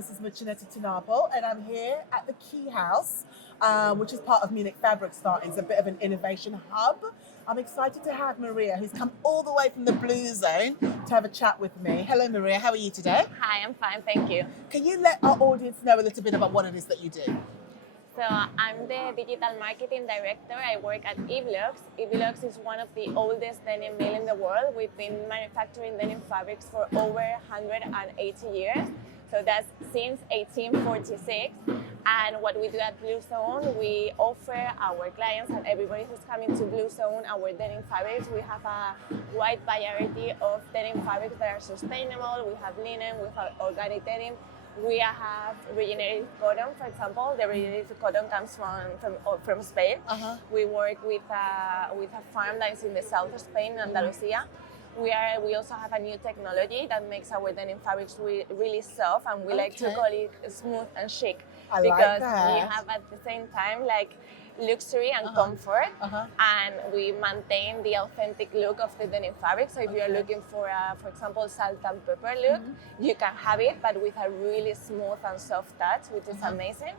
This is Macinetta Tinapel, and I'm here at the Key House, which is part of Munich Fabric Starting. It's a bit of an innovation hub. I'm excited to have Maria, who's come all the way from the Blue Zone to have a chat with me. Hello, Maria. How are you today? Hi, I'm fine, thank you. Can you let our audience know a little bit about what it is that you do? So I'm the digital marketing director. I work at Evlox. Evlox is one of the oldest denim mill in the world. We've been manufacturing denim fabrics for over 180 years. So that's since 1846. And what we do at Blue Zone, we offer our clients and everybody who's coming to Blue Zone our denim fabrics. We have a wide variety of denim fabrics that are sustainable. We have linen, we have organic denim. We have regenerative cotton, for example. The regenerative cotton comes from Spain. We work with a farm that is in the south of Spain, Andalusia. We also have a new technology that makes our denim fabrics really soft, and we like to call it smooth and chic. I because like that. we have at the same time like luxury and comfort, and we maintain the authentic look of the denim fabric. So if you are looking for for example, salt and pepper look, you can have it, but with a really smooth and soft touch, which is amazing.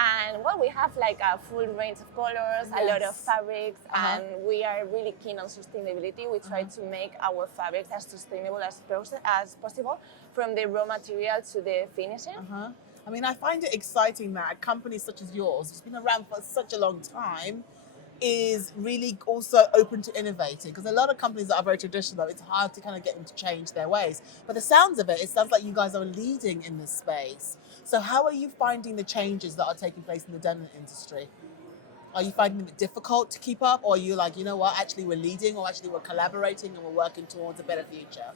And well, we have like a full range of colors, a lot of fabrics, and we are really keen on sustainability. We try to make our fabrics as sustainable as possible, from the raw material to the finishing. I mean, I find it exciting that companies such as yours, who's been around for such a long time, is really also open to innovating. Because a lot of companies that are very traditional, it's hard to kind of get them to change their ways. But the sounds of it, it sounds like you guys are leading in this space. So how are you finding the changes that are taking place in the denim industry? Are you finding it difficult to keep up? Or are you like, you know what, actually we're leading, or actually we're collaborating and we're working towards a better future?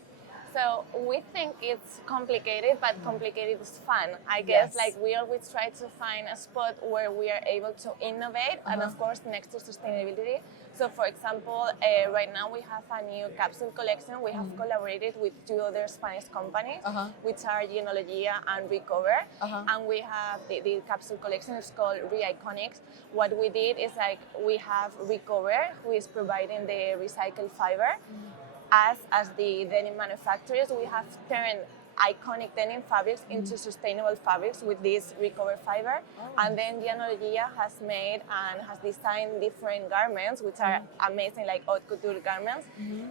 So we think it's complicated, but complicated is fun. I guess like we always try to find a spot where we are able to innovate, and of course next to sustainability. So for example, right now we have a new capsule collection. We have collaborated with two other Spanish companies, which are Jeanologia and REICONICS. And we have the capsule collection is called REICONICS. What we did is like we have REICONICS, who is providing the recycled fiber. As the denim manufacturers, we have turned iconic denim fabrics into sustainable fabrics with this recovered fiber. And then Jeanologia has made and has designed different garments, which are amazing, like haute couture garments,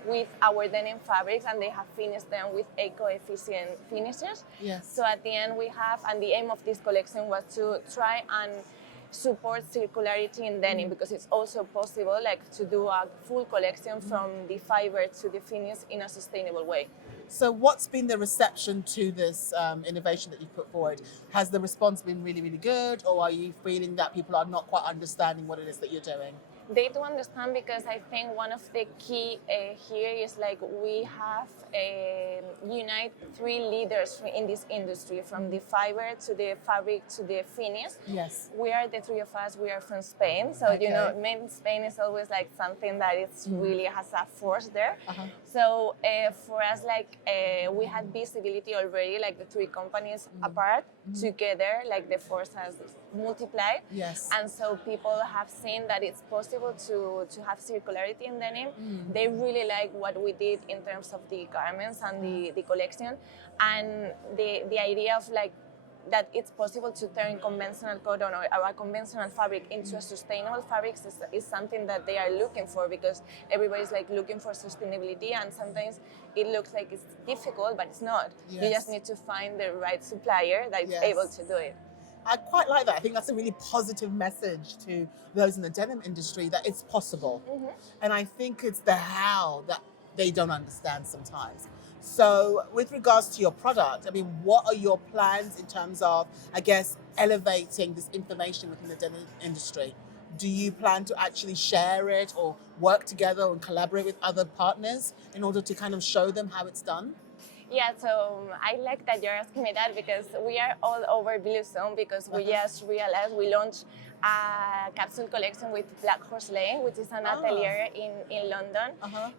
with our denim fabrics, and they have finished them with eco-efficient finishes. So at the end we have, and the aim of this collection was to try and support circularity in denim, because it's also possible like to do a full collection from the fiber to the finish in a sustainable way. So what's been the reception to this innovation that you've put forward? Has the response been really, really good, or are you feeling that people are not quite understanding what it is that you're doing? They do understand, because I think one of the key here is like we have unite three leaders in this industry, from the fiber to the fabric to the finish. We are the three of us. We are from Spain, so you know, made in Spain is always like something that it's really has a force there. So for us, like we had visibility already, like the three companies apart together, like the force has multiplied. And so people have seen that it's possible to have circularity in denim. They really like what we did in terms of the garments and the collection, and the idea of like that it's possible to turn conventional cotton or a conventional fabric into a sustainable fabric is something that they are looking for, because everybody's like looking for sustainability, and sometimes it looks like it's difficult, but it's not. You just need to find the right supplier that is able to do it. I quite like that. I think that's a really positive message to those in the denim industry, that it's possible. And I think it's the how that they don't understand sometimes. So with regards to your product, I mean, what are your plans in terms of, I guess, elevating this information within the denim industry? Do you plan to actually share it or work together and collaborate with other partners in order to kind of show them how it's done? Yeah, so I like that you're asking me that, because we are all over Blue Zone, because we just realized we launched a capsule collection with Black Horse Lane, which is an atelier in London.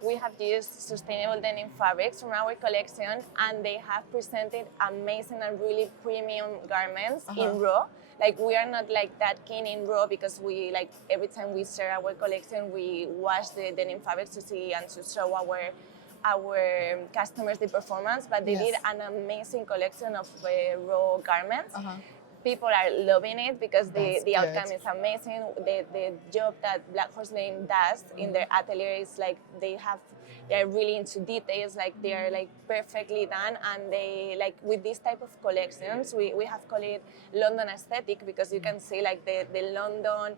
We have used sustainable denim fabrics from our collection, and they have presented amazing and really premium garments in raw. Like we are not like that keen in raw, because we like every time we share our collection, we wash the denim fabrics to see and to show our customers the performance, but they did an amazing collection of raw garments. People are loving it because the outcome is amazing. The job that Black Horse Lane does in their atelier is like they're really into details, like they are like perfectly done, and they like with this type of collections we have called it London aesthetic, because you can see like the London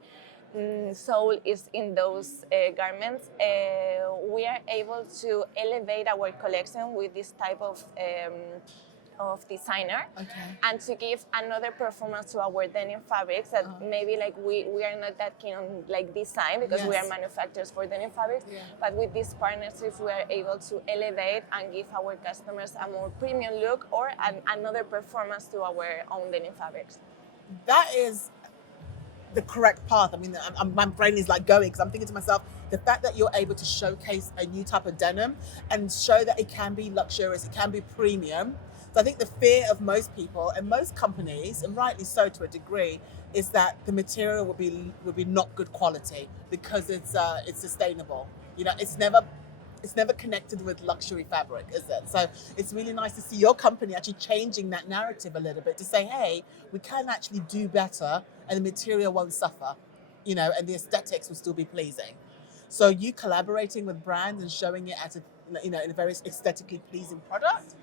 soul is in those garments. We are able to elevate our collection with this type of designer, and to give another performance to our denim fabrics that maybe like we are not that keen on like design, because we are manufacturers for denim fabrics, but with these partnerships we are able to elevate and give our customers a more premium look or another performance to our own denim fabrics. That is the correct path. I mean, my brain is like going, because I'm thinking to myself, the fact that you're able to showcase a new type of denim and show that it can be luxurious, it can be premium. So I think the fear of most people and most companies, and rightly so to a degree, is that the material will be not good quality because it's sustainable. You know, it's never connected with luxury fabric, is it? So it's really nice to see your company actually changing that narrative a little bit to say, hey, we can actually do better and the material won't suffer, you know, and the aesthetics will still be pleasing. So you collaborating with brands and showing it as in a very aesthetically pleasing product,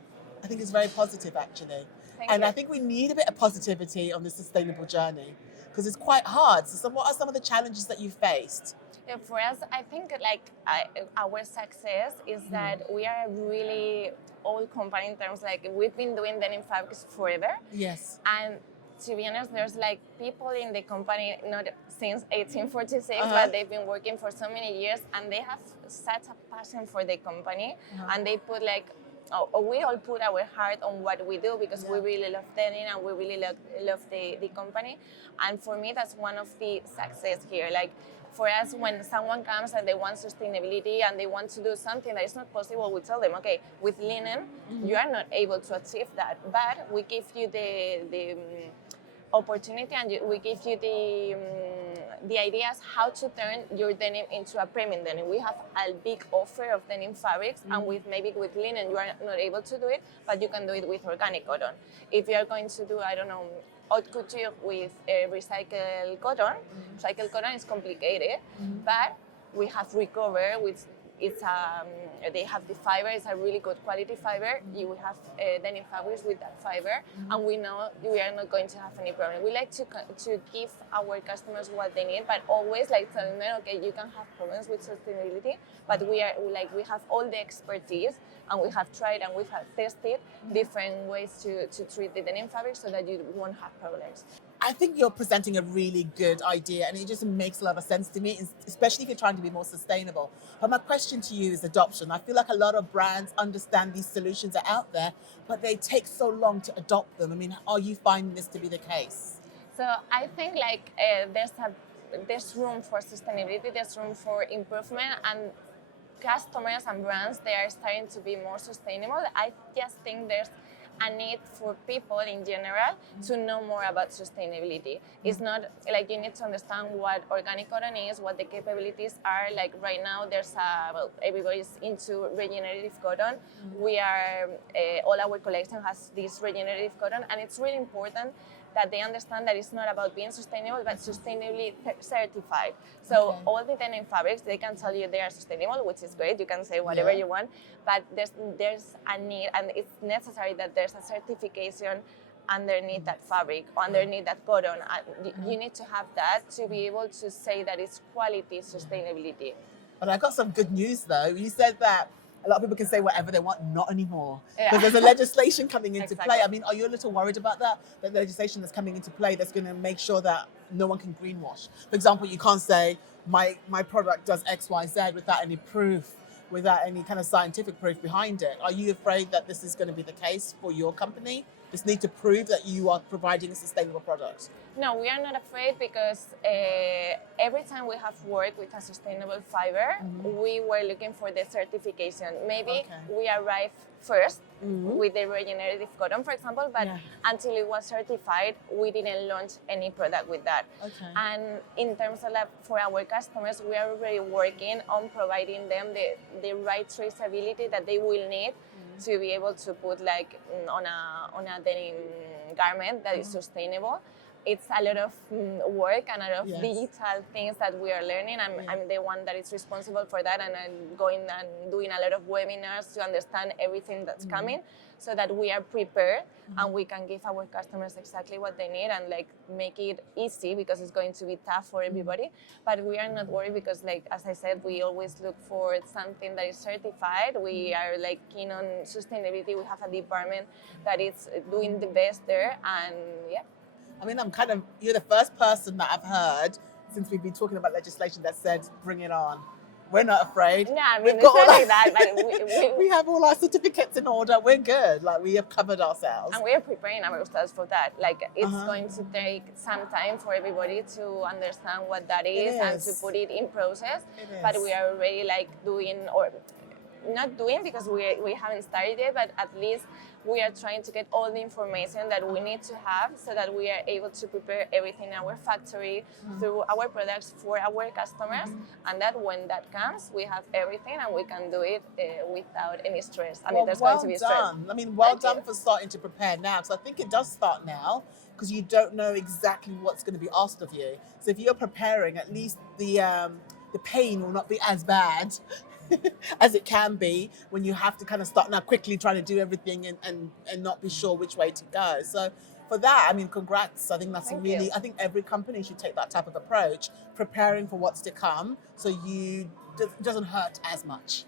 I think it's very positive, actually. Thank you. I think we need a bit of positivity on the sustainable journey, because it's quite hard. So what are some of the challenges that you faced? For us, I think our success is that we are a really old company in terms like we've been doing denim fabrics forever. Yes. And to be honest, there's like people in the company not since 1846, but they've been working for so many years, and they have such a passion for the company, and they put like. We all put our heart on what we do because we really love denim and we really love the company. And for me, that's one of the success here. Like for us, when someone comes and they want sustainability and they want to do something that is not possible, we tell them, okay, with linen, you are not able to achieve that, but we give you the opportunity and we give you the ideas how to turn your denim into a premium denim. We have a big offer of denim fabrics, and with linen you are not able to do it, but you can do it with organic cotton. If you are going to do, I don't know, haute couture with recycled cotton, recycled cotton is complicated, but we have recovered with they have the fiber, it's a really good quality fiber. You will have denim fabrics with that fiber, and we know we are not going to have any problem. We like to give our customers what they need, but always like telling them, okay, you can have problems with sustainability, but we have all the expertise, and we have tried and we have tested different ways to treat the denim fabric so that you won't have problems. I think you're presenting a really good idea, and it just makes a lot of sense to me, especially if you're trying to be more sustainable. But my question to you is adoption. I feel like a lot of brands understand these solutions are out there, but they take so long to adopt them. I mean, are you finding this to be the case? So I think like there's room for sustainability, there's room for improvement, and customers and brands, they are starting to be more sustainable. I just think there's a need for people in general to know more about sustainability. It's not like you need to understand what organic cotton is, what the capabilities are. Like right now, everybody's into regenerative cotton. We are, all our collection has this regenerative cotton, and it's really important that they understand that it's not about being sustainable, but sustainably certified. So all the denim fabrics, they can tell you they are sustainable, which is great. You can say whatever you want, but there's a need, and it's necessary that there's a certification underneath that fabric, underneath that cotton. You need to have that to be able to say that it's quality sustainability. But I got some good news though. You said that a lot of people can say whatever they want, not anymore. Because there's a legislation coming into play. I mean, are you a little worried about that? That legislation that's coming into play that's going to make sure that no one can greenwash. For example, you can't say my product does X, Y, Z without any proof, without any kind of scientific proof behind it. Are you afraid that this is going to be the case for your company? this need to prove that you are providing a sustainable product? No, we are not afraid because every time we have worked with a sustainable fiber, we were looking for the certification. Maybe we arrived first with the regenerative cotton, for example, but until it was certified, we didn't launch any product with that. And in terms of for our customers, we are already working on providing them the right traceability that they will need to be able to put like on a denim garment that is sustainable. It's a lot of work and a lot of digital things that we are learning. I'm the one that is responsible for that, and I'm going and doing a lot of webinars to understand everything that's coming, so that we are prepared and we can give our customers exactly what they need and like make it easy, because it's going to be tough for everybody. But we are not worried because, like as I said, we always look for something that is certified. We are like keen on sustainability. We have a department that is doing the best there, and I mean, you're the first person that I've heard since we've been talking about legislation that said, bring it on. We're not afraid. No, I mean, it's not like that, but we have all our certificates in order. We're good. Like, we have covered ourselves. And we are preparing ourselves for that. Like, it's going to take some time for everybody to understand what that is and to put it in process. But we are already like doing, or not doing because we haven't started it, but at least we are trying to get all the information that we need to have so that we are able to prepare everything in our factory through our products for our customers, and that when that comes, we have everything and we can do it without any stress. I mean, there's going to be stress. I mean, well done for starting to prepare now, because I think it does start now, because you don't know exactly what's going to be asked of you. So if you're preparing, at least the pain will not be as bad as it can be when you have to kind of start now quickly trying to do everything and not be sure which way to go. So for that, I mean, congrats. I think that's I think every company should take that type of approach, preparing for what's to come, so it doesn't hurt as much.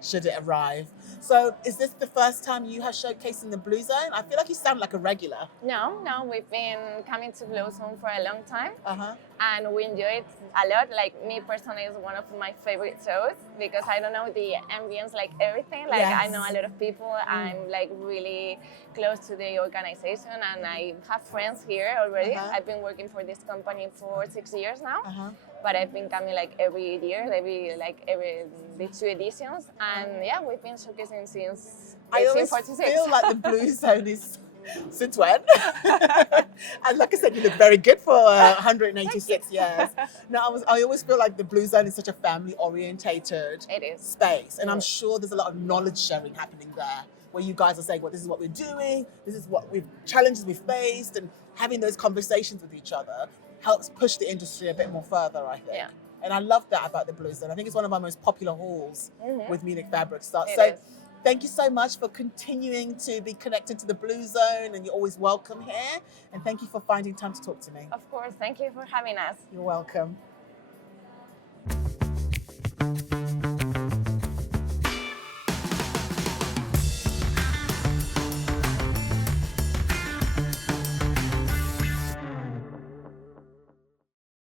Should it arrive. So is this the first time you have showcased in the Blue Zone? I feel like you sound like a regular. No, we've been coming to Blue Zone for a long time, and we enjoy it a lot. Like, me personally, is one of my favorite shows because I don't know, the ambience, like everything. Like, I know a lot of people. I'm like really close to the organization, and I have friends here already. I've been working for this company for 6 years now. But I've been coming like every year, the 2 editions, and we've been showcasing since 1846. I always feel like the Blue Zone is since when? And like I said, you look very good for 186 years. Now, I always feel like the Blue Zone is such a family-orientated space, and I'm sure there's a lot of knowledge sharing happening there, where you guys are saying, well, this is what we're doing, this is what challenges we've faced, and having those conversations with each other helps push the industry a bit more further, I think. And I love that about the Blue Zone. I think it's one of our most popular halls with Munich Fabric Start. So thank you so much for continuing to be connected to the Blue Zone, and you're always welcome here. And thank you for finding time to talk to me. Of course, thank you for having us. You're welcome.